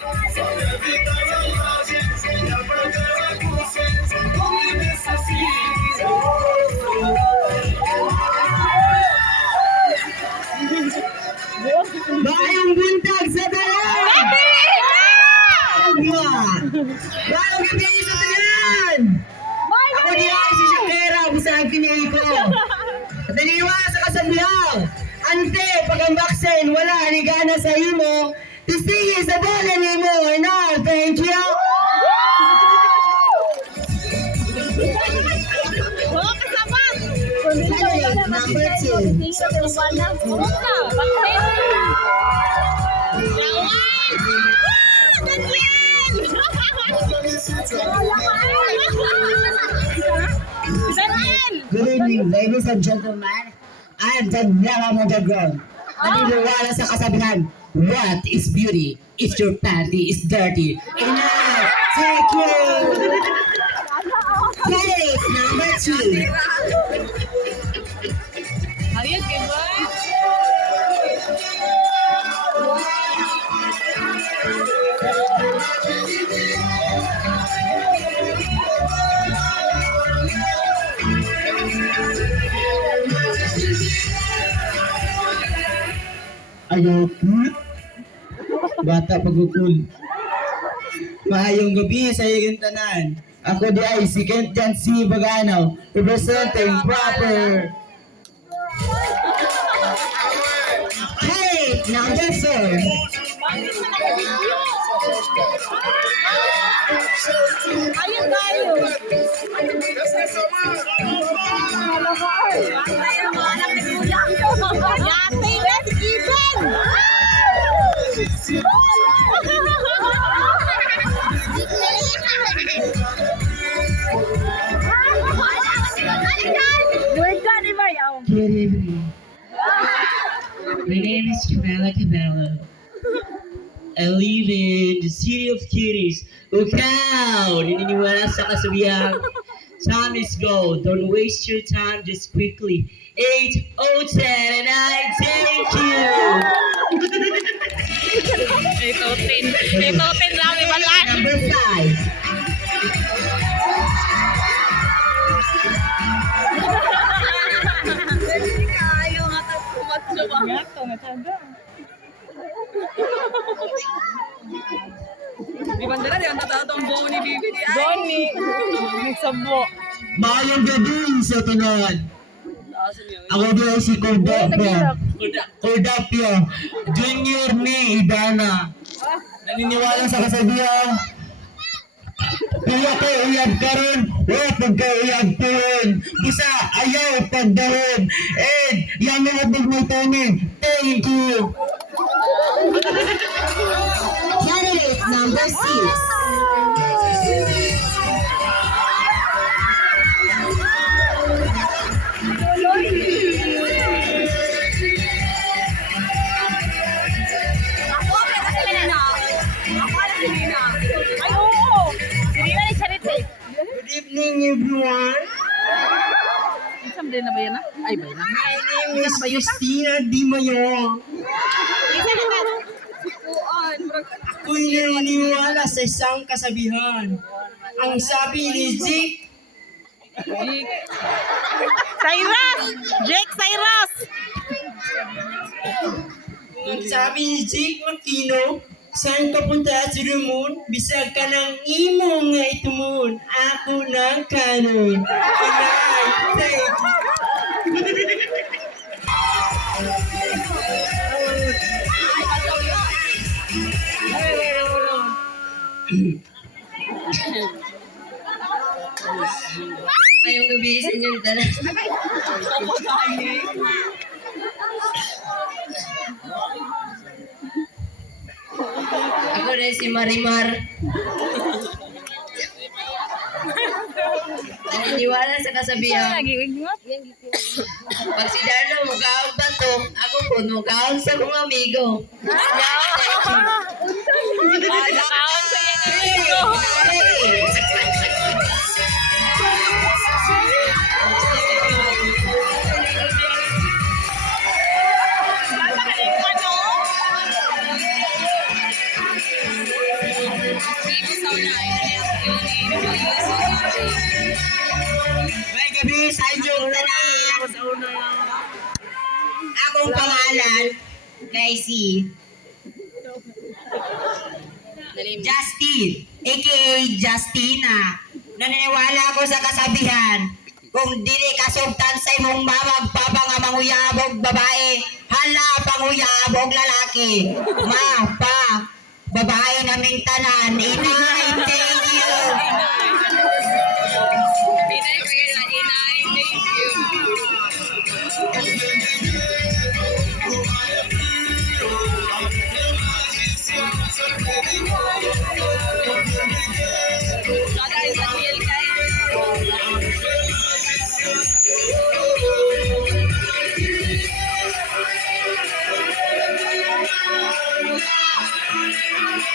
Bayang buntag sa talan! Bayang gabi sa talan! Ako niya si Shakira, busag pinili ko. Daliwa sa kasambihaw. Ante, pag ang vaccine, wala ni gana sa imo. Tistige sa bola ni mo. Ano, thank you. Oo, kasama. Number 2. Good evening, ladies and gentlemen. I am Daniela Mondragon. Naniniwala sa kasabihan, what is beauty if your panty is dirty? Enough! Thank you! Case number 2. Ayun, diba? Ayoko. Bata pagkukul. Maayong gabi sa iyong tanan. Ako di ay si Kent Jansi Baganaw, representing proper. Hey, number 4. Ayun tayo. Yate, let's even! Good evening. My name is Camila Cabello. I live in the city of cuties. Ikaw, naniniwala sa kasabihan. Time is gold. Don't waste your time. Just quickly. 8, 0, 10, and I thank you. Ito, tin lang, ibalan. Number 5. Kayo nga ito, kumatsuwa. Gato, matyaga. Di bandera, di ang tatatong buo ni Bibi di ay. Boni. Nagsabo. Mayong gabi sa tanan. Ako din si Cordapio, Junior ni Idana. Naniniwala sa kasabihan. Kaya ko uyab karon, o pagkauyab tuon. Bisa ayaw pagdahon. And yan mga bigmatanin. Thank you. Candidate number 6. Ako, pero si Lina. Ako, si Lina. Ay, oo. Si Lina ni Charity. Good evening everyone. Isang din na ba yan? Ay, ba yan? My name is Justina Di Mayo. Isa na ba? Ako'y naniniwala sa isang kasabihan. Ang sabi ni Zeke, Cyrus! Jake Cyrus! ang sabi ni Jake Makino, saan ka punta sa Ramon? Bisag ka ng imong nga itumon. Ako ng kanon. Inay, thank you. Ngayong gabi sa inyong dala. Ako rin si Marimar. Naniniwala sa kasabihan. Pag si Darno mugaon ba to, ako po mugaon sa kong amigo. Nakaon sa yan ang amigo. May gabi sa inyong tanan. Akong pangalan, Casey. Justin, aka Justina. Naniniwala ako sa kasabihan, kung dili kasugtan sa imong mamag papa nga manguyabog babae, hala panguyabog lalaki. Ma, pa, babae naming tanan. Inay, thank you.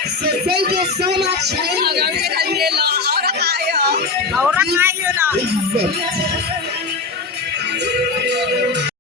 So thank you so much. Aura kayo na. Exit.